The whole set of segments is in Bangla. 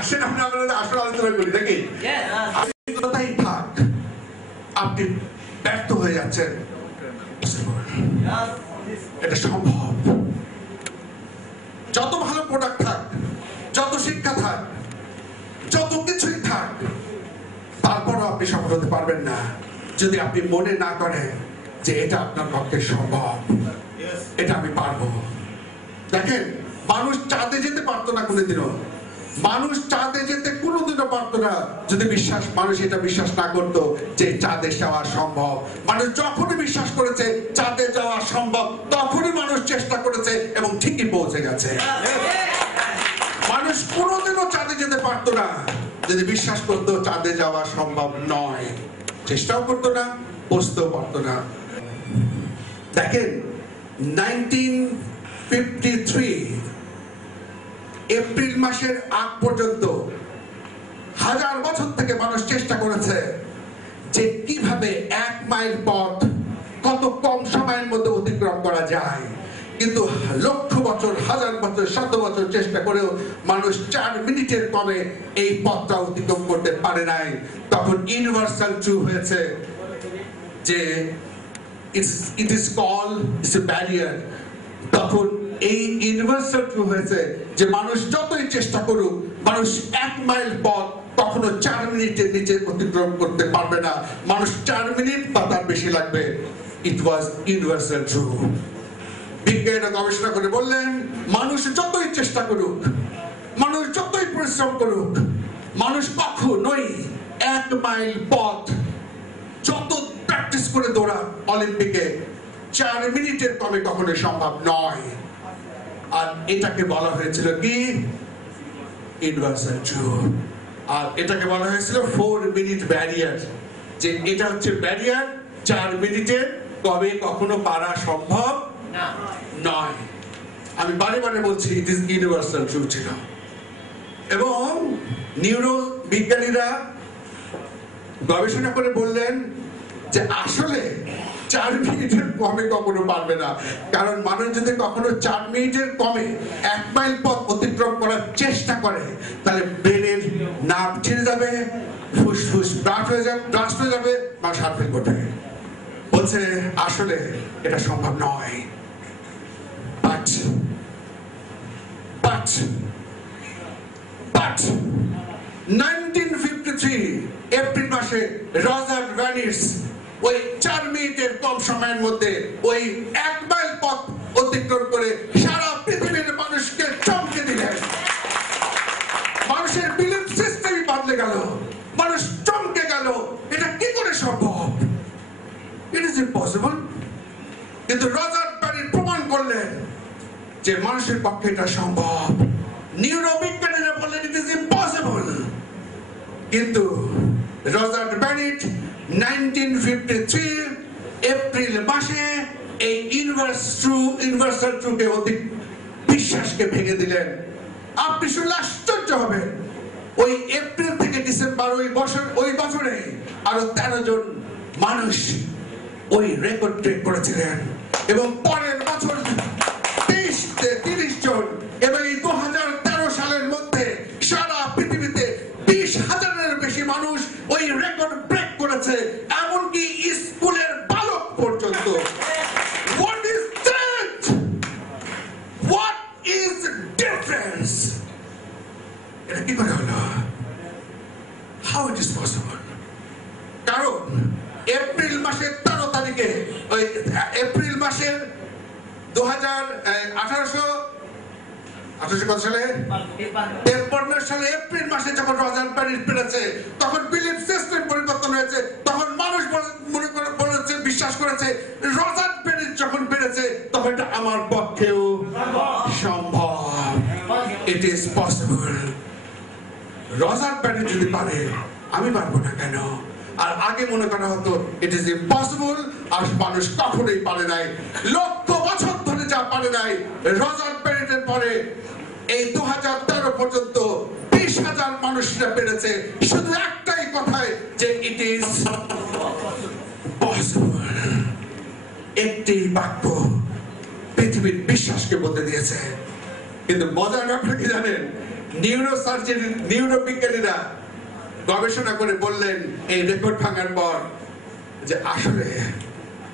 আসেন আমরা আসলে আলোচনা করি নাকি? কথাই থাক, আপনি ব্যর্থ হয়ে যাচ্ছেন, এটা সম্ভব। যত ভালো প্রোডাক্ট থাক, যত শিক্ষা থাক, যত কিছুই থাক, তারপরও আপনি সফল হতে পারবেন না যদি আপনি মনে না করেন যে এটা আপনার পক্ষে সম্ভব, এটা আমি পারবো। দেখেন, মানুষ চাঁদে যেতে পারতো না কোনোদিনও, মানুষ চাঁদে যেতে কোনোদিনও পারতো না যদি মানুষ এটা বিশ্বাস না করতো যে চাঁদে যাওয়া সম্ভব। মানুষ যখনই বিশ্বাস করেছে চাঁদে যাওয়া সম্ভব, তখনই মানুষ চেষ্টা করেছে এবং ঠিকই পৌঁছে গেছে। মানুষ কোনোদিনও চাঁদে যেতে পারতো না যদি বিশ্বাস করতো চাঁদে যাওয়া সম্ভব নয়, চেষ্টাও করতো না, পৌঁছতেও পারতো না। দেখেন, 1953 এপ্রিল মাসের আগ পর্যন্ত 1000 বছর থেকে মানুষ চেষ্টা করেছে যে কিভাবে 1 মাইল পথ কত কম সময়ের মধ্যে অতিক্রম করা যায়, কিন্তু লক্ষ বছর, 1000 বছর, 100 বছর চেষ্টা করেও মানুষ 4 মিনিটের কমে এই পথটা অতিক্রম করতে পারে নাই। তখন ইউনিভার্সাল ট্রুথ হয়েছে যে it is called a barrier। তখন এই ইউনিভার্সাল ট্রুথ হয়েছে যে মানুষ যতই চেষ্টা করুক, মানুষ 1 মাইল পথ কখনো 4 মিনিটের নিচে অতিক্রম করতে পারবে না। মানুষ 4 মিনিট বা তার বেশি লাগবে। ইট ওয়াজ ইউনিভার্সাল ট্রুথ। বিজ্ঞানীরা গবেষণা করে বললেন, মানুষ যতই চেষ্টা করুক, মানুষ যতই পরিশ্রম করুক, মানুষ কখনোই 1 মাইল পথ যত প্র্যাকটিস করে দৌড়া অলিম্পিকে 4 মিনিটের কমে কখনো সম্ভব নয়। আর এটাকে বলা হয়েছিল কি? Universal truth. আর এটাকে বলা হয়েছিল 4 মিনিট ব্যারিয়ার, যে এটা হচ্ছে ব্যারিয়ার, 4 মিনিটের কমে কখনো পারা সম্ভব নয়। আমি বারে বারে বলছি, ইট ইজ ইউনিভার্সাল ট্রুথ ছিল। এবং নিউরো বিজ্ঞানীরা গবেষণা করে বললেন যে আসলে 4 মিনিটের কমে কখনো পারবে না, কারণ মানুষ যদি কখনো 4 মিনিটের কমে 1 মাইল পথ অতিক্রম করার চেষ্টা করে, তাহলে ব্রেনের নার্ভ ছিঁড়ে যাবে, ফুসফুস ব্লাস্ট হয়ে যাবে, মানুষ হার্ট ফেল করবে। বলছে আসলে এটা সম্ভব নয়। But 1953 এপ্রিল মাসে রজার ভ্যানিস ওই 4 মিনিটের কম সময়ের মধ্যে ওই 1 মাইল পথ অতিক্রম করে সারা পৃথিবীর মানুষকে চমকে দিলেন। মানুষের বিলিফ সিস্টেমই বদলে গেল, মানুষ চমকে গেল, এটা কি করে সম্ভব? It is impossible. কিন্তু রজার ভ্যানিস প্রমাণ করলেন যে মানুষের পক্ষে এটা সম্ভব। নিউরোবিজ্ঞানীরা বললেন ইট ইজ ইম্পসিবল। কিন্তু রজার ভ্যানিস 1953 এপ্রিল মাসে এই ইউনিভার্সাল ট্রুথে বিশ্বাসকে ভেঙে দিলেন। আপনি শুনলে আশ্চর্য হবেন, ওই এপ্রিল থেকে ডিসেম্বর ওই বছরে আরো 13 জন মানুষ ওই রেকর্ড ব্রেক করেছিলেন, এবং পরের বছর 30 জন, এবং এই 2013 সালের মধ্যে সারা পৃথিবীতে 20,000-এর বেশি মানুষ ওই রেকর্ড ব্রেক করেছে, এমনকি স্কুলের বালক পর্যন্ত। What is that? What is the difference? এটা কি করে হলো? How it is possible? কারণ এপ্রিল মাসের 13 তারিখে, ওই এপ্রিল মাসের 1853 সালে এপ্রিল মাসে যখন রজার ভ্যানিস পেরেছে, তখন বিলিফ সিস্টেম পরিবর্তন হয়েছে। তখন মানুষ মনে করে বলেছে, বিশ্বাস করেছে, রজার ভ্যানিস যখন পেরেছে তখন এটা আমার পক্ষেও সম্ভব। It is possible. Roger Venice যদি পারে, আমি পারবো না কেন? আর আগে মনে করা হতো ইট ইজ ইম্পসিবল, আর মানুষ কখনোই পারে নাই। লক্ষ বছর ধরে যা পারে নাই, রজার ভ্যানিসের পরে এই 2013 পর্যন্ত 20,000 মানুষরা পেরেছে, শুধু একটাই কথায় যে ইট ইজ পসিবল। একটি বাক্য পৃথিবীর বিশ্বাসকে বদলে দিয়েছে। কিন্তু মজার ব্যাপার কি জানেন? নিউরোবিজ্ঞানীরা গবেষণা করে বললেন এই রেকর্ড ভাঙার পর যে আসলে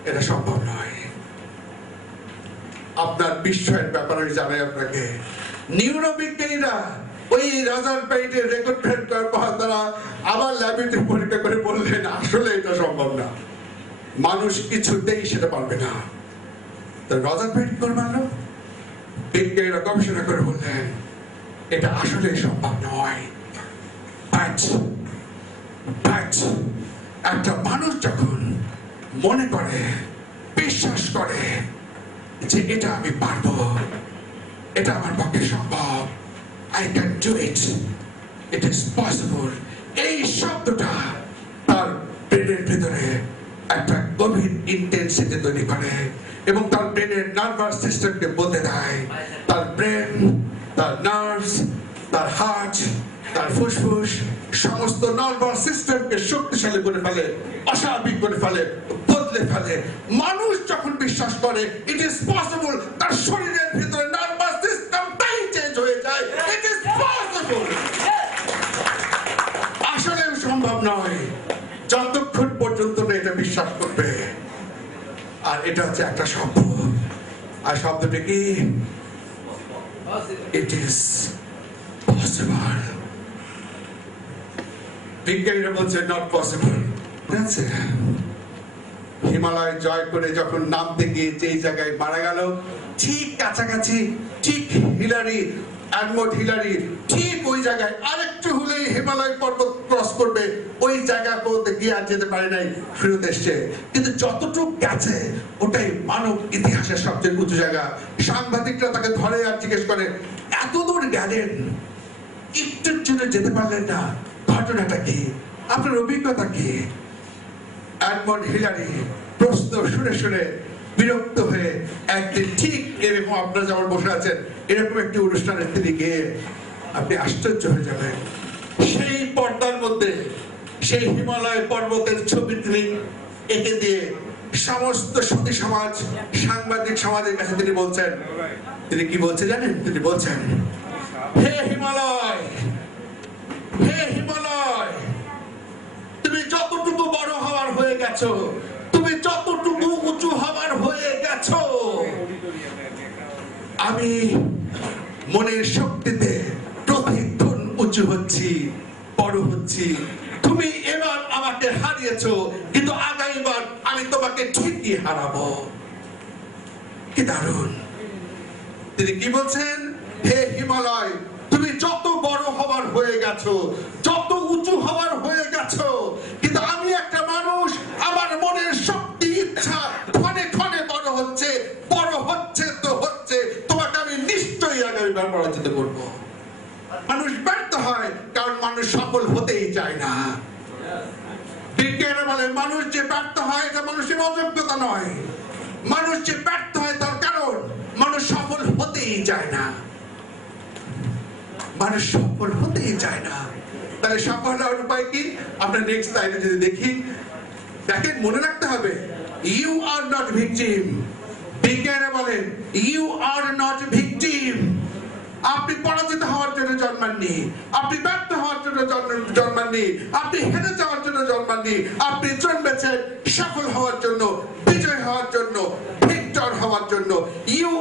এটা সম্ভব নয়। আপনার বিস্ময়ের ব্যাপারে জানাই আপনাকে, নিউরোবিজ্ঞানীরা ওই রাজার পেটের রেকর্ড ভেদ করার পর তারা আবার ল্যাবরেটরি পরীক্ষা করে বললেন আসলে এটা সম্ভব না, মানুষ কিছুতেই সেটা পারবে না। রাজার পেট করে মানল, বিজ্ঞানীরা গবেষণা করে বললেন এটা আসলে সম্ভব নয়। একটা মানুষ যখন মনে করে, বিশ্বাস করে যে এটা আমি পারবো, এটা আমার পক্ষে সম্ভব, I can do it, it is possible, এই শব্দটা তার ব্রেনের ভিতরে একটা গভীর ইন্টেন্সিটি তৈরি করে এবং তার ব্রেনের নার্ভাস সিস্টেমকে বলতে দেয়, তার ব্রেন, তার নার্ভস, তার হার্ট, তার ফুসফুস সমস্ত নার্ভাস সিস্টেমকে শক্তিশালী করে ফেলে, অস্বাভাবিক করে ফেলে, বদলে ফেলে। মানুষ যখন বিশ্বাস করে ইট ইজ পসিবল, তার শরীরের ভিতরে নার্ভাস সিস্টেমটাই চেঞ্জ হয়ে যায়। ইট ইজ পসিবল, আসলে সম্ভব নয় যতক্ষণ পর্যন্ত না এটা বিশ্বাস করবে। আর এটা হচ্ছে একটা শব্দ, আর শব্দটা কি? It is possible. বিজ্ঞানীরা বলছে নট পসিবল। হিমালয় জয় করে যখন নামতে গিয়ে যেই জায়গায় মারা গেল, ঠিক কাছাকাছি, ঠিক এডমন্ড হিলারি ঠিক ওই জায়গায় আরেকটু হলেই হিমালয় পর্বত ক্রস করবে, ওই জায়গা পর্যন্ত গিয়ে আর যেতে পারে নাই, ফেরত এসছে। কিন্তু যতটুকু গেছে ওটাই মানব ইতিহাসের সবচেয়ে উঁচু জায়গা। সাংবাদিকরা তাকে ধরে আর জিজ্ঞেস করে এত দূর গেলেন, একটুর জন্য যেতে পারলেন না, ঘটনাটা কি, আপনার অভিজ্ঞতা কি? এডমন্ড হিলারি প্রশ্ন শুনে শুনে বিরক্ত হয়ে একদিন ঠিক এরকম আপনারা যেমন বসে আছেন এরকম একটি অনুষ্ঠানের তিনি গিয়ে আপনি আশ্চর্য হয়ে যাবেন, সেই পর্দার মধ্যে সেই হিমালয় পর্বতের ছবি তিনি এঁকে দিয়ে সমস্ত সতী সমাজ, সাংবাদিক সমাজের কাছে তিনি বলছেন, তিনি কি বলছে জানেন? তিনি বলছেন, হে হিমালয়, হে হিমালয়, তুমি যতটুকু বড় হওয়ার হয়ে গেছো, তুমি যতটুকু উঁচু হওয়ার হয়ে গেছো, আমি মনের শক্তিতে প্রতিক্ষণ উঁচু হচ্ছি, বড় হচ্ছি। তুমি এবার আমাকে হারিয়েছো, কিন্তু আগামীবার আমি তোমাকে ঠিকই হারাবো। কি দারুণ! তিনি কি বলছেন? হে হিমালয়, তুমি যত বড় হওয়ার হয়ে গেছো, যত উঁচু হওয়ার হয়ে গেছো, কিন্তু আমি একটা মানুষ, আমার মনের শক্তি, ইচ্ছা ক্ষণে ক্ষণে বড় হচ্ছে, বড় হচ্ছে তো হচ্ছে, তোমাকে আমি নিশ্চয়ই আগামীবার পরাজিত করব। মানুষ ব্যর্থ হয় কারণ মানুষ সফল হতেই চায় না। বিজ্ঞানীরা বলে মানুষ যে ব্যর্থ হয় এটা মানুষের অযোগ্যতা নয়, মানুষ যে ব্যর্থ হয় তার কারণ মানুষ সফল হতেই চায় না। মানুষ সফল হতেই চায় না। তাহলে সফল হওয়ার উপায় কি? আমরা নেক্সট স্লাইডে যদি দেখি, দেখেন, মনে রাখতে হবে ইউ আর নট ভিকটিম। বিজ্ঞানীরা বলেন ইউ আর নট ভিকটিম। আপনি পরাজিত হওয়ার জন্য জন্মাননি, আপনি ব্যর্থ হওয়ার জন্য জন্মাননি, আপনি হেরে যাওয়ার জন্য জন্মাননি। আপনি জন্মেছেন সফল হওয়ার জন্য, বিজয় হওয়ার জন্য, ভিক্টর হওয়ার জন্য। ইউ